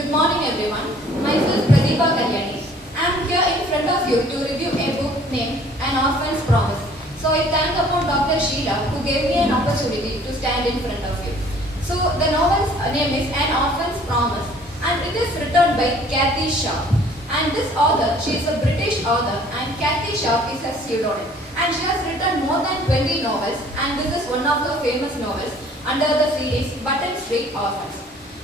Good morning everyone. Myself is Pradeeba Kalyani. I am here in front of you to review a book named An Orphan's Promise. So I thank upon Dr. Sheila who gave me an opportunity to stand in front of you. So the novel's name is An Orphan's Promise and it is written by Kathy Sharp. And this author, she is a British author and Kathy Sharp is her pseudonym. And she has written more than 20 novels and this is one of the famous novels under the series Button Street Orphans.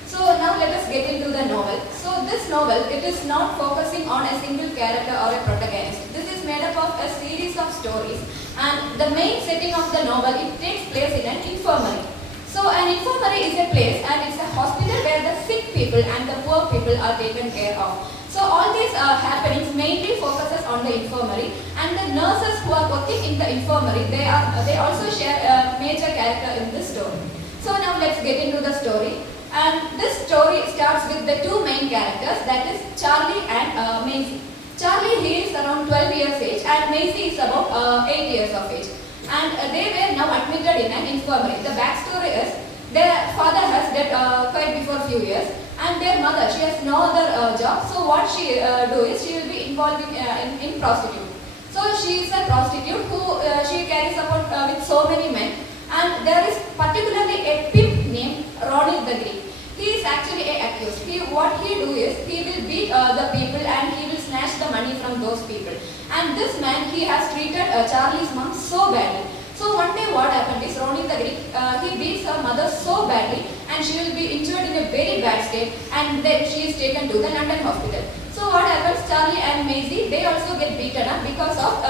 So now let us get into the novel. So this novel, it is not focusing on a single character or a protagonist. This is made up of a series of stories and the main setting of the novel, it takes place in an infirmary. So an infirmary is a place and it's a hospital where the sick people and the poor people are taken care of. So all these happenings mainly focuses on the infirmary and the nurses who are working in the infirmary, they also share a major character in this story. So now let's get into the story. And this story starts with the two main characters, that is Charlie and Maisie. Charlie, he is around 12 years age and Maisie is about 8 years of age. And they were now admitted in an infirmary. The backstory is their father has died quite before a few years and their mother, she has no other job. So what she do is she will be involved in prostitute. So she is a prostitute who she carries about with so many men. And there is particularly a pimp named Ronald the Greek. He is actually a accused. What he do is he will beat the people and he will snatch the money from those people. And this man, he has treated Charlie's mom so badly. So one day what happened is Ronald the Greek, he beats her mother so badly and she will be injured in a very bad state and then she is taken to the London hospital. So what happens, Charlie and Maisie, they also get beaten up because of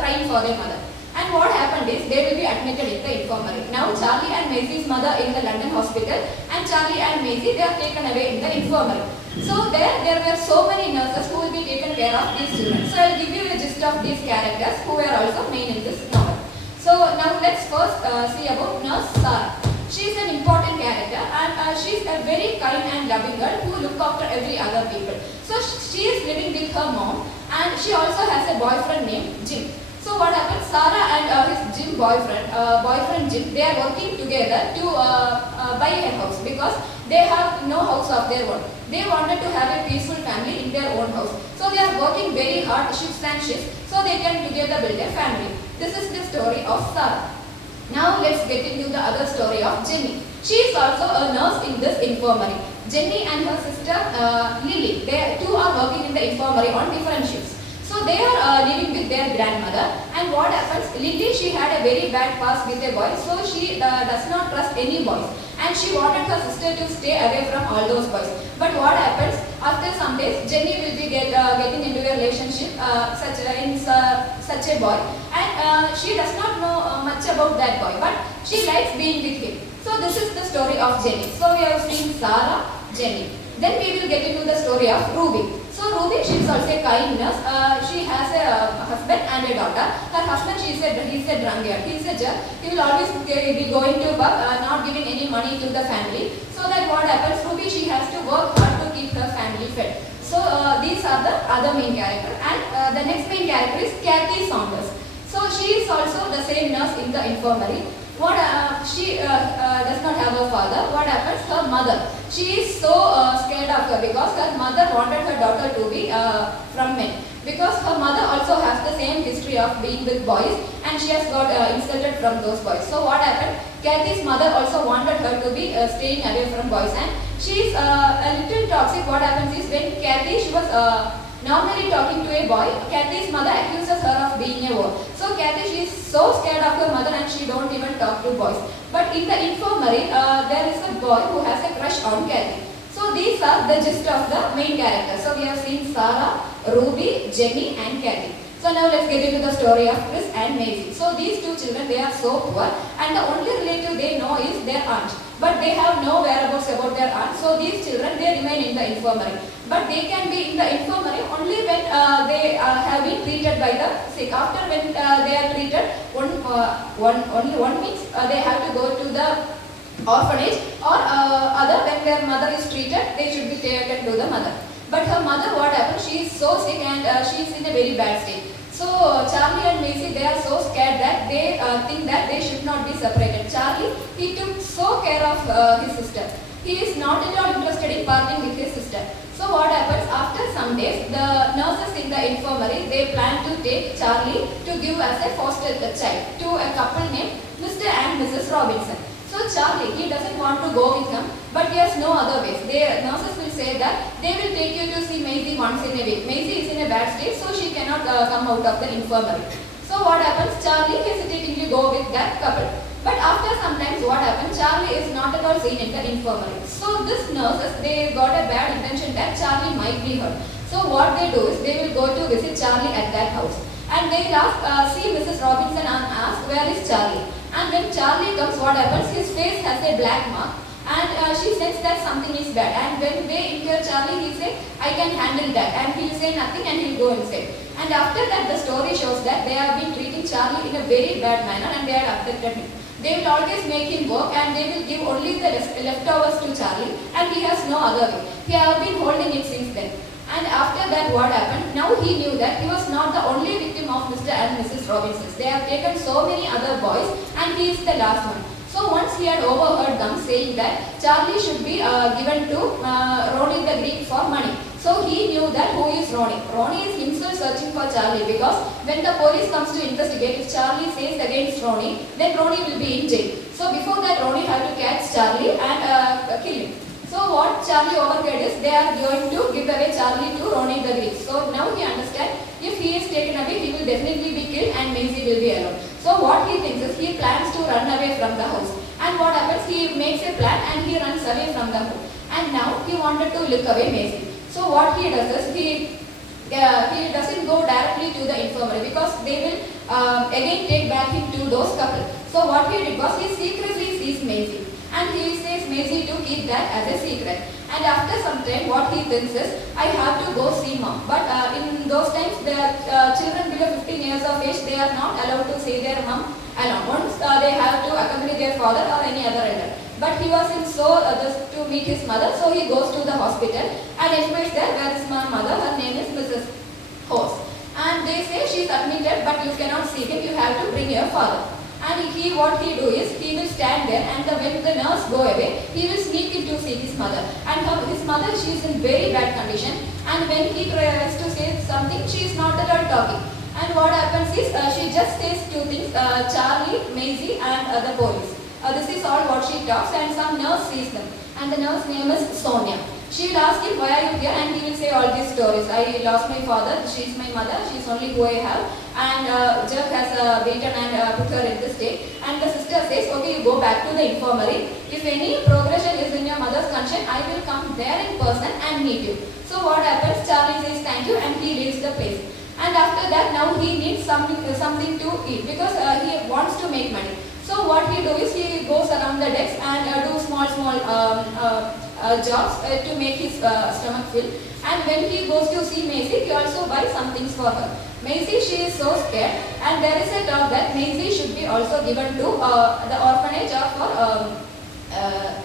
crying for their mother. And what happened is they will be admitted in the infirmary. Now Charlie and Maisie's mother in the London hospital and Charlie and Maisie, they are taken away in the infirmary. So there were so many nurses who will be taken care of these children. So I will give you a gist of these characters who were also main in this novel. So now let's first see about Nurse Sarah. She is an important character and she is a very kind and loving girl who look after every other people. So she is living with her mom and she also has a boyfriend named Jim. So what happens, Sarah and his Jim boyfriend Jim, they are working together to buy a house because they have no house of their own. They wanted to have a peaceful family in their own house. So they are working very hard, shifts and shifts, so they can together build a family. This is the story of Sarah. Now let's get into the other story of Jenny. She is also a nurse in this infirmary. Jenny and her sister Lily, they two are working in the infirmary on different shifts. So they are living with their grandmother and what happens, Lily, she had a very bad past with a boy, so she does not trust any boys and she wanted her sister to stay away from all those boys. But what happens, after some days, Jenny will be getting into a relationship such a boy and she does not know much about that boy but she likes being with him. So this is the story of Jenny. So we have seen Sarah, Jenny. Then we will get into the story of Ruby. So Ruby, she is also a kind nurse. She has a husband and a daughter. Her husband, he is a drunkard. He is a jerk. He will always be going to work, not giving any money to the family. So that what happens, Ruby, she has to work hard to keep her family fed. So these are the other main characters. And the next main character is Kathy Saunders. So she is also the same nurse in the infirmary. She does not have a father. What happens? Her mother. She is so scared of her because her mother wanted her daughter to be from men. Because her mother also has the same history of being with boys and she has got insulted from those boys. So what happened? Kathy's mother also wanted her to be staying away from boys and she is a little toxic. What happens is when Kathy, she was normally talking to a boy, Kathy's mother accuses her of being a whore. So Kathy, she is so scared of her mother and she don't even talk to boys. But in the infirmary, there is a boy who has a crush on Kathy. So these are the gist of the main characters. So we have seen Sarah, Ruby, Jenny and Kathy. So now let's get into the story of Chris and Maisie. So these two children, they are so poor and the only relative they know is their aunt. But they have no whereabouts about their aunt. So these children, they remain in the infirmary. But they can be in the infirmary only when they have been treated by the sick. After when they are treated, only one means they have to go to the orphanage or other when their mother is treated, they should be taken to the mother. But her mother, what happened? She is so sick and she is in a very bad state. So Charlie and Maisie, they are so scared that they think that they should not be separated. Charlie, he took so care of his sister. he is not at all interested in parting with his sister. So what happens, after some days, the nurses in the infirmary, they plan to take Charlie to give as a foster child to a couple named Mr. and Mrs. Robinson. So Charlie, he doesn't want to go with them, but he has no other ways. The nurses will say that they will take you to see Maisie once in a week. Maisie is in a bad state, so she cannot come out of the infirmary. So what happens, Charlie hesitatingly go with that couple. But after some time, what happens, Charlie is not at all seen in the infirmary. So this nurses, they got a bad intention that Charlie might be hurt. So what they do is, they will go to visit Charlie at that house. And they see Mrs. Robinson and ask, where is Charlie? And when Charlie comes, what happens, his face has a black mark. And she says that something is bad. And when they enter Charlie, he says, I can handle that. And he will say nothing and he will go inside. And after that, the story shows that they have been treating Charlie in a very bad manner and they have abducted him. They will always make him work and they will give only the leftovers to Charlie, and he has no other way. He has been holding it since then. And after that, what happened? Now he knew that he was not the only victim of Mr. and Mrs. Robinson. They have taken so many other boys and he is the last one. So once he had overheard them saying that Charlie should be given to Ronnie the Greek for money. So he knew that who is Ronnie. Ronnie is himself searching for Charlie, because when the police comes to investigate, if Charlie says against Ronnie, then Ronnie will be in jail. So before that, Ronnie had to catch Charlie and kill him. So what Charlie overheard is, they are going to give away Charlie to Ronnie the Greek. So now he understands, if he is taken away, he will definitely be killed and Maisie will be alone. So what he thinks is, he plans to run away from the house. And what happens, he makes a plan and he runs away from the home. And now he wanted to look away Maisie. So what he does is, he doesn't go directly to the infirmary, because they will again take back him to those couples. So what he did was, he secretly sees Maisie. And he says Maisie to keep that as a secret. And after some time, what he thinks is, I have to go see mom. But in those times, the children below 15 years of age, they are not allowed to see their mom alone. Once they have to accompany their father or any other elder. But he was in just to meet his mother, so he goes to the hospital and inquiries there, where is my mother? Her name is Mrs. Horse. And they say she is admitted, but you cannot see him, you have to bring your father. And what he do is, he will stand there, and when the nurse go away, he will sneak in to see his mother. And his mother, she is in very bad condition, and when he tries to say something, she is not at all talking. And what happens is, she just says two things, Charlie, Maisie and the police. This is all what she talks, and some nurse sees them. And the nurse name is Sonia. She will ask him, why are you here? And he will say all these stories. I lost my father, she is my mother, she is only who I have. And Jeff has beaten and put her in this state. And the sister says, okay, you go back to the infirmary. If any progression is in your mother's condition, I will come there in person and meet you. So what happens? Charlie says thank you and he leaves the place. And after that, now he needs something to eat, because he wants to make money. So what he do is, he goes around the decks and do small jobs to make his stomach fill. And when he goes to see Maisie, he also buys some things for her. Maisie, she is so scared, and there is a talk that Maisie should be also given to the orphanage or for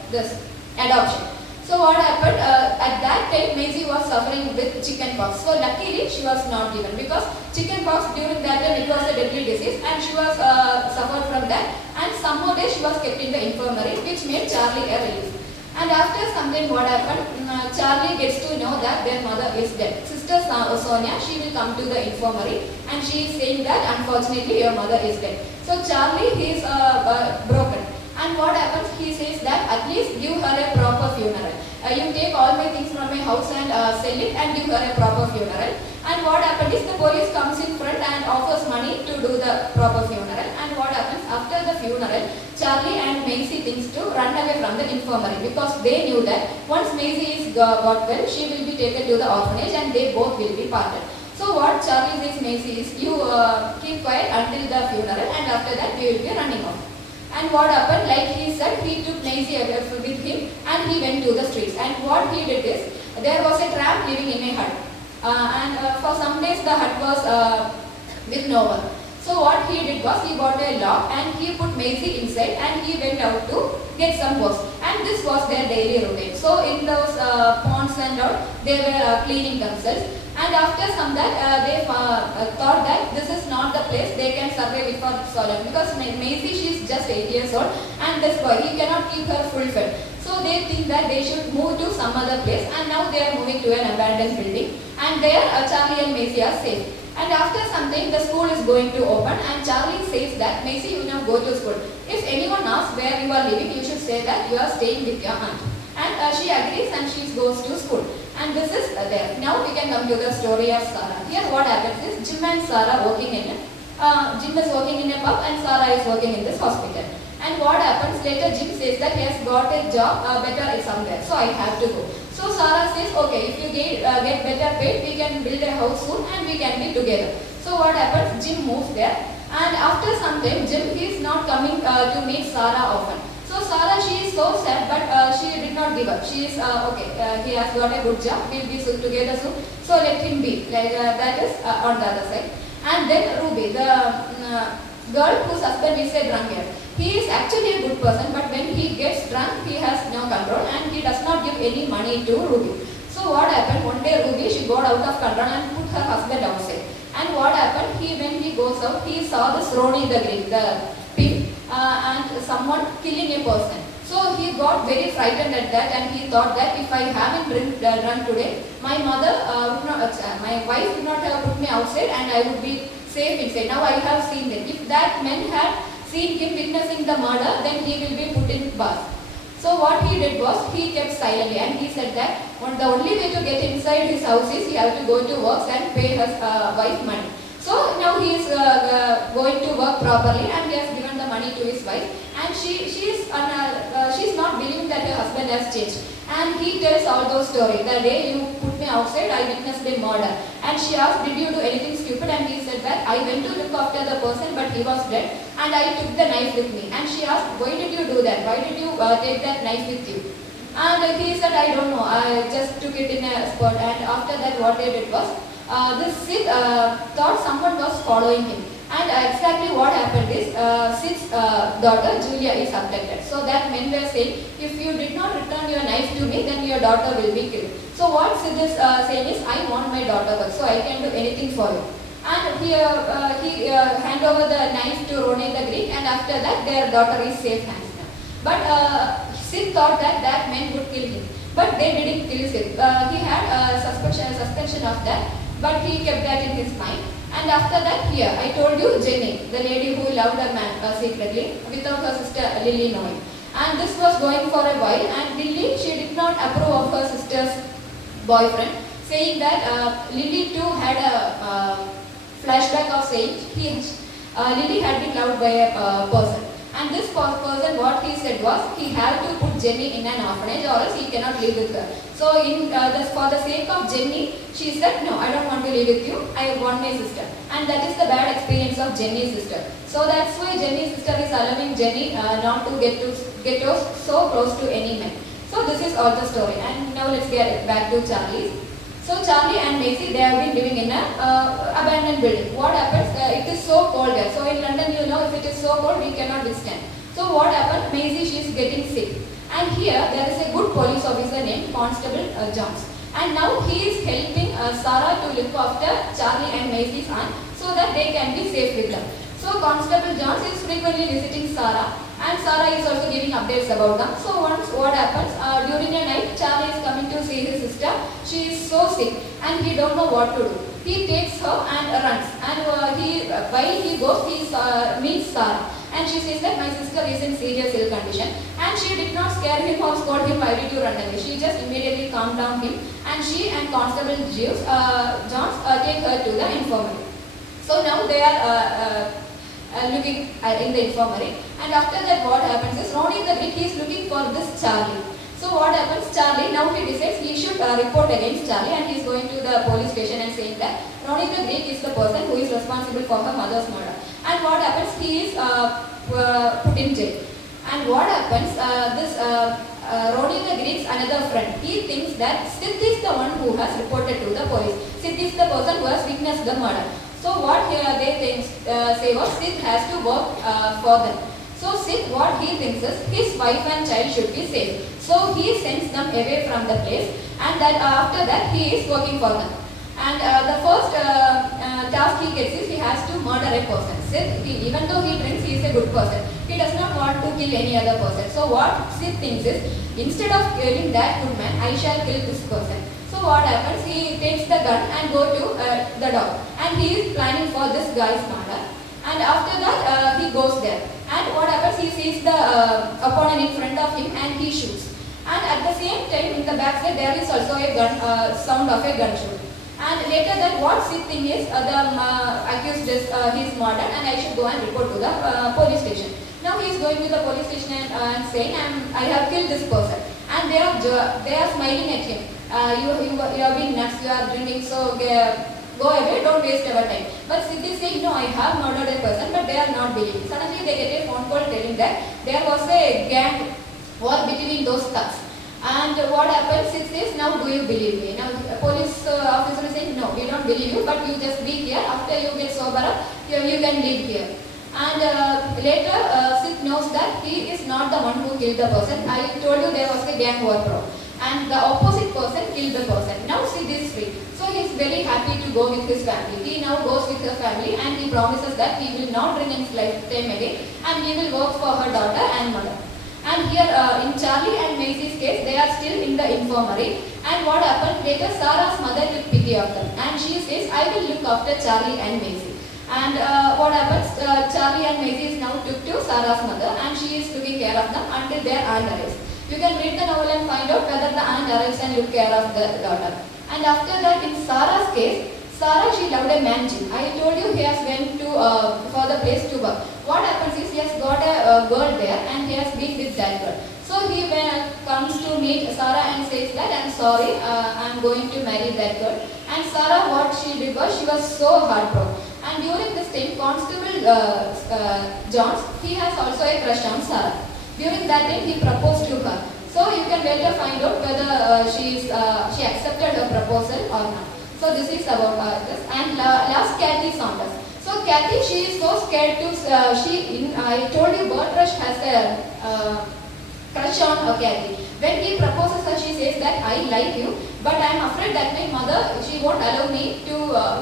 this adoption. So what happened, at that time Maisie was suffering with chicken pox. So luckily she was not given, because chicken pox during that time, it was a deadly disease, and she was suffered from that, and some more days she was kept in the infirmary, which made Charlie a relief. And after some time, what happened, Charlie gets to know that their mother is dead. Sister Sonia, she will come to the infirmary, and she is saying that unfortunately your mother is dead. So Charlie, he is broken. And what happens, he says that at least give her a proper funeral. You take all my things from my house and sell it and give her a proper funeral. And what happened is, the police comes in front and offers money to do the proper funeral. And what happens, after the funeral, Charlie and Maisie thinks to run away from the infirmary, because they knew that once Maisie is got well, she will be taken to the orphanage and they both will be parted. So what Charlie says Maisie is, you keep quiet until the funeral, and after that we will be running off. And what happened, like he said, he took Maisie away with him and he went to the streets. And what he did is, there was a tramp living in a hut. And for some days the hut was with no one. So what he did was, he got a lock and he put Maisie inside and he went out to get some work. And this was their daily routine. So in those ponds and all, they were cleaning themselves. And after some that, they thought that this is not the place they can survive it for so long, because Maisie, she is just 8 years old, and this boy, he cannot keep her fulfilled. So they think that they should move to some other place, and now they are moving to an abandoned building, and there Charlie and Maisie are safe. And after some time, the school is going to open, and Charlie says that, Maisie, you now go to school. If anyone asks where you are living, you should say that you are staying with your aunt. And she agrees, and she goes to school. And this is there. Now we can come to the story of Sarah. Here what happens is, Jim and Sarah working in Jim is working in a pub, and Sarah is working in this hospital. And what happens later, Jim says that he has got a job better somewhere, so I have to go. So Sarah says, okay, if you get better paid, we can build a house soon and we can be together. So what happens, Jim moves there, and after some time, Jim is not coming to meet Sarah often. So Sarah, she is so sad, but she did not give up. She is okay. He has got a good job. We'll be together soon. So let him be. Like that is on the other side. And then Ruby, the girl whose husband is a drunkard. He is actually a good person, but when he gets drunk, he has no control, and he does not give any money to Ruby. So what happened? One day Ruby, she got out of control and put her husband outside. And what happened? When he goes out, he saw this Ronnie the Greek, the pig, and someone killing a person. So he got very frightened at that, and he thought that if I haven't drunk today, my mother, my wife would not have put me outside, and I would be safe inside. Now I have seen them. If that man had seen him witnessing the murder, then he will be put in bars. So what he did was, he kept silently, and he said that the only way to get inside his house is he have to go to work and pay his wife money. So now he is going to work properly, and he has given the money to his wife, and she is not believing that her husband has changed. And he tells all those stories. The day you put me outside, I witnessed a murder. And she asked, did you do anything stupid? And he said that I went to look after the person, but he was dead, and I took the knife with me. And she asked, why did you do that? Why did you take that knife with you? And he said, I don't know, I just took it in a spot. And after that, what he did was, this Sid thought someone was following him. And exactly what happened is, Sid's daughter Julia is abducted. So that men were saying, if you did not return your knife to me, then your daughter will be killed. So what Sid is saying is, I want my daughter back, so I can do anything for you. And he hand over the knife to Ronnie the Greek, and after that their daughter is safe hands now. But Sid thought that men would kill him, but they didn't kill Sid. He had a suspicion of that, but he kept that in his mind. And after that, here, I told you Jenny, the lady who loved her man secretly, without her sister Lily knowing. And this was going for a while, and Lily, she did not approve of her sister's boyfriend, saying that Lily too had a flashback of saying Lily had been loved by a person. And this person, what he said was, he had to put Jenny in an orphanage, or else he cannot live with her. So for the sake of Jenny, she said, no, I don't want to live with you, I want my sister. And that is the bad experience of Jenny's sister. So that's why Jenny's sister is allowing Jenny not to get so close to any man. So this is all the story. And now let's get back to Charlie's. So Charlie and Maisie, they have been living in an abandoned building. What happens? It is so cold there. So in London, you know, if it is so cold, we cannot withstand. So what happened? Maisie, she is getting sick. And here, there is a good police officer named Constable Jones. And now he is helping Sarah to look after Charlie and Maisie's aunt, so that they can be safe with them. So Constable Jones is frequently visiting Sarah, and Sarah is also giving updates about them. So once what happens, during a night, Charlie is coming to see his sister. She is so sick, and he don't know what to do. He takes her and runs, and while he goes, he meets Sarah. And she says that my sister is in serious ill condition, and she did not scare him or scold him, why did you run away? She just immediately calmed down him, and she and Constable Jones take her to the infirmary. So now they are looking in the infirmary, and after that what happens is, Ronnie the Greek, he is looking for this Charlie. So what happens, Charlie, now he decides he should report against Charlie, and he is going to the police station and saying that Ronnie the Greek is the person who is responsible for her mother's murder. And what happens, he is put in jail. And what happens, Ronnie the Greek's another friend, he thinks that Sid is the one who has reported to the police. Sid is the person who has witnessed the murder. So what they say was, Sid has to work for them. So Sid, what he thinks is, his wife and child should be safe. So he sends them away from the place, and that after that he is working for them. And the first task he gets is he has to murder a person. Sid, even though he drinks, he is a good person. He does not want to kill any other person. So what Sid thinks is, instead of killing that good man, I shall kill this person. So what happens? He takes the gun and go to the dog, and he is planning for this guy's murder. And after that, he goes there. And what happens? He sees the opponent in front of him and he shoots. And at the same time, in the backside, there is also a gun sound of a gunshot. And later that, what Sid thing is, the accused is his murder, and I should go and report to the police station. Now he is going to the police station and saying, I have killed this person. And they are smiling at him. You have been nuts, you are drinking, so go away, don't waste our time. But Sid is saying, no, I have murdered a person, but they are not believing. Suddenly they get a phone call telling that there was a gang war between those thugs. And what happens? Sid says, now do you believe me? Now the police officer is saying, no, we don't believe you, but you just be here. After you get sober up, you can leave here. And later Sid knows that he is not the one who killed the person. I told you there was a gang war problem. And the opposite person killed the person. Now Sid is free. So he is very happy to go with his family. He now goes with his family and he promises that he will not drink in his lifetime again, and he will work for her daughter and mother. And here in Charlie and Maisie's case, they are still in the infirmary. And what happened? Later Sarah's mother took pity of them. And she says, I will look after Charlie and Maisie. And what happens? Charlie and Maisie is now took to Sarah's mother, and she is taking care of them until their aunt arrives. You can read the novel and find out whether the aunt arrives and look care of the daughter. And after that, in Sarah's case, Sarah, she loved a man, Jim. I told you he has went to for the place to work. What happens is he has got a girl there and he has been with that girl. So he comes to meet Sarah and says that I'm sorry, I'm going to marry that girl. And Sarah, what she did was she was so heartbroken. And during this time, Constable Jones, he has also a crush on Sarah. During that time, he proposed to her. So you can later find out whether she accepted her proposal or not. So this is about this. And last, Kathy Saunders. So Kathy, she is so scared to, I told you Bert Rush has a crush on Kathy. When he proposes her, she says that I like you, but I am afraid that my mother, she won't allow me to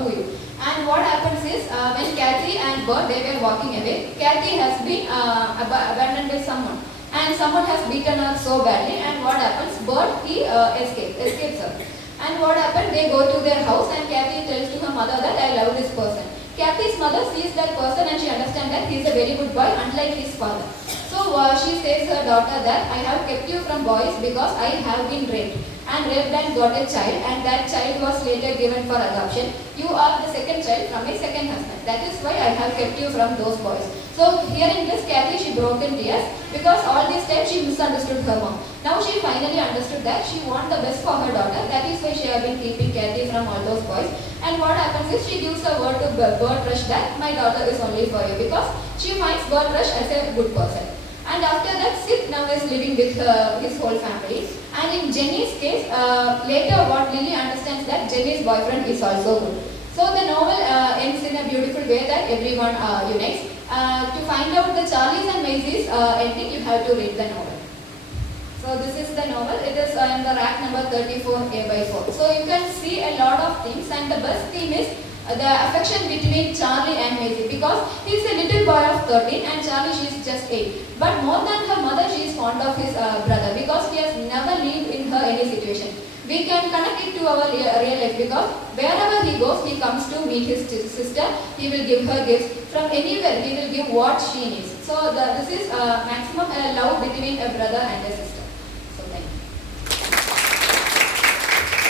woo you. And what happens is, when Kathy and Bert, they were walking away, Kathy has been abandoned by someone. And someone has beaten her so badly, and what happens? Bert, he escapes her. And what happened? They go to their house and Kathy tells to her mother that I love this person. Kathy's mother sees that person and she understands that he is a very good boy, unlike his father. So she says her daughter that I have kept you from boys because I have been raped and got a child, and that child was later given for adoption. You are the second child from my second husband. That is why I have kept you from those boys. So hearing this, Kathy, she broke in tears because all this time she misunderstood her mom. Now she finally understood that she wants the best for her daughter. That is why she has been keeping Kathy from all those boys. And what happens is she gives a word to Bert Rush that my daughter is only for you, because she finds Bert Rush as a good person. And after that, Sid now is living with his whole family. And in Jenny's case, later what Lily understands that Jenny's boyfriend is also good. So the novel ends in a beautiful way that everyone unites. To find out the Charlie's and Maisie's ending, you have to read the novel. So this is the novel. It is in the rack number 34A/4. So you can see a lot of things, and the best theme is the affection between Charlie and Maisie, because he is a little boy of 13 and Charlie, she is just 8. But more than her mother, she is fond of his brother because he has never lived in her any situation. We can connect it to our real life because wherever he goes, he comes to meet his sister. He will give her gifts. From anywhere, he will give what she needs. So this is maximum love between a brother and a sister.